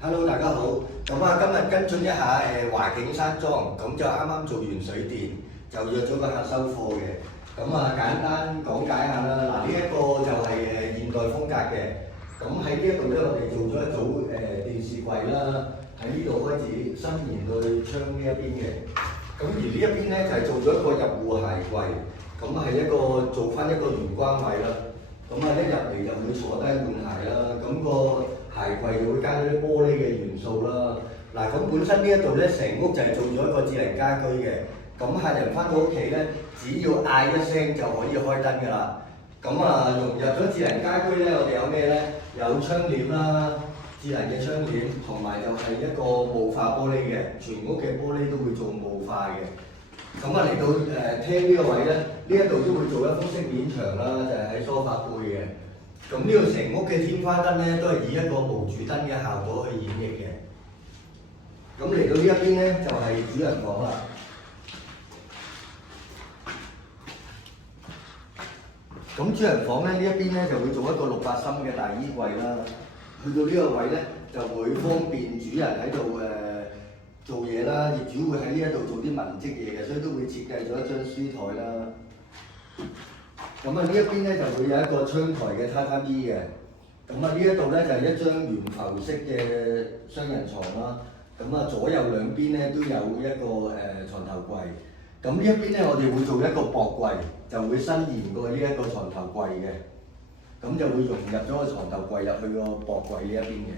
Hello，大家好。咁啊，今日跟進一下華景山莊，咁就啱啱做完水電，就約咗個客收貨嘅。咁啊，簡單講解下啦。嗱，呢一個就係現代風格嘅。咁喺呢一度咧，我哋做咗一組電視櫃啦，喺呢度開始伸延到窗呢一邊嘅。咁而呢一邊咧就係做咗一個入戶鞋櫃，咁係一個做翻一個玄關位啦。咁啊，一入嚟就會坐低換鞋啦。咁個鞋櫃就會加咗啲玻璃嘅元素啦。嗱，咁本身呢一度咧，成屋就係做咗一個智能家居嘅。咁客人翻到屋企咧，只要嗌一聲就可以開燈㗎啦。咁啊，融入咗智能家居咧，我哋有咩咧？有窗簾啦，智能嘅窗簾，同埋就係一個霧化玻璃嘅，全屋嘅玻璃都會做霧化嘅。咁啊，嚟到廳呢個位咧，呢一度都會做一幅飾面牆啦，就係喺梳化背嘅。咁呢度成屋嘅天花燈咧，都係以一個無柱燈嘅效果去演繹嘅。咁嚟到呢一邊咧，就係主人房啦。咁主人房咧，呢一邊咧就會做一個600深嘅大衣櫃啦。去到呢個位咧，就會方便主人喺度做嘢啦。業主會喺呢一度做啲文職嘢嘅，所以都會設計咗一張書台啦。咁啊，呢一邊咧就會有一個窗台嘅榻榻米嘅。咁啊，呢一度咧就係一張圓浮式嘅雙人床啦。咁啊，左右兩邊咧都有一個床頭櫃。咁呢一邊咧，我哋會做一個薄櫃，就會伸延過呢一個床頭櫃嘅。咁就會融入咗個床頭櫃入去個薄櫃呢一邊嘅。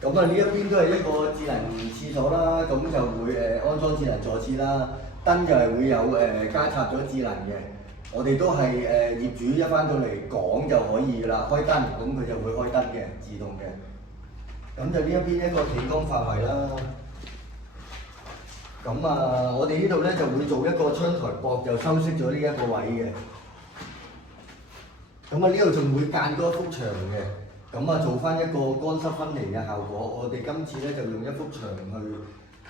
咁啊，呢一邊都係一個智能廁所啦，咁就會安裝智能坐廁啦。燈就係會有加插咗智能嘅。我哋都係業主一翻到嚟講就可以㗎啦，開燈咁佢就會開燈嘅，自動嘅。咁就呢一邊一個企缸範圍啦。咁啊，我哋呢度咧就會做一個窗台膊，就修飾咗呢一個位嘅。咁啊，呢度仲會間多一幅牆嘅。咁啊，做翻一個乾濕分離嘅效果。我哋今次咧就用一幅牆去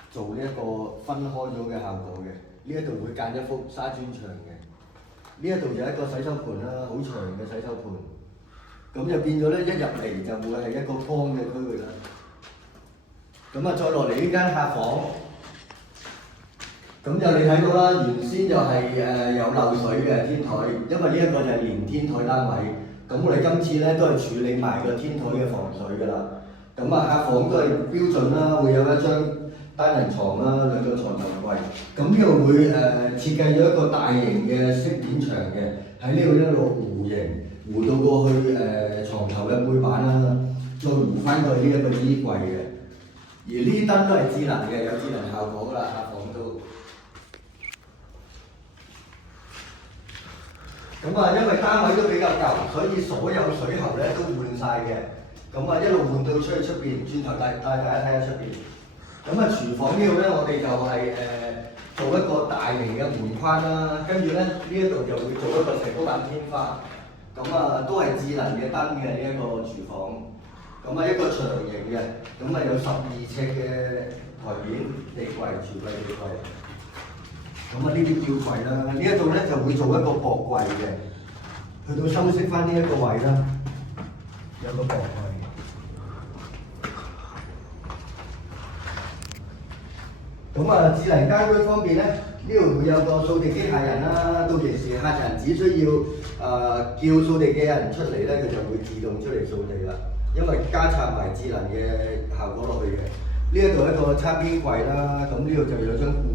做呢一個分開咗嘅效果嘅。呢一度會間一幅砂磚牆嘅。呢一度就一個洗手盆啦，好長嘅洗手盆。咁就變咗咧，一入嚟就會係一個乾嘅區域啦。咁啊，再落嚟呢間客房。咁就你睇到啦，原先就係有漏水嘅天台，因為呢一個就係連天台單位。咁我哋今次咧都係處理埋個天台嘅防水㗎啦。咁啊，客房都係標準啦，會有一張單人床啦，兩個床頭櫃。咁呢度會設計咗一個大型嘅飾面牆嘅，喺呢度一路弧形弧到過去床頭嘅背板啦，再弧翻過去呢一個衣櫃嘅。而呢啲燈都係智能嘅，有智能效果㗎啦，客房都。咁啊，因為單位都比較舊，所以所有水喉咧都換晒嘅。咁啊，一路換到出邊，轉頭帶大家睇下出邊。咁啊，廚房呢度咧，我哋就係做一個大型嘅門框啦，跟住咧呢一度就會做一個石膏板天花。咁啊，都係智能嘅燈嘅呢一個廚房。咁啊，一個長形嘅，咁啊有12尺嘅台面地櫃、櫥櫃、地櫃。咁啊，呢啲吊櫃啦，呢一度咧就會做一個薄櫃嘅，去到修飾翻呢一個位啦，有個薄櫃。咁啊，智能家居方面咧，呢度會有個掃地機械人啦，到其時客人只需要叫掃地機械人出嚟咧，佢就會自動出嚟掃地啦，因為加插埋智能嘅效果落去嘅。呢一度一個餐邊櫃啦，咁呢度就有張固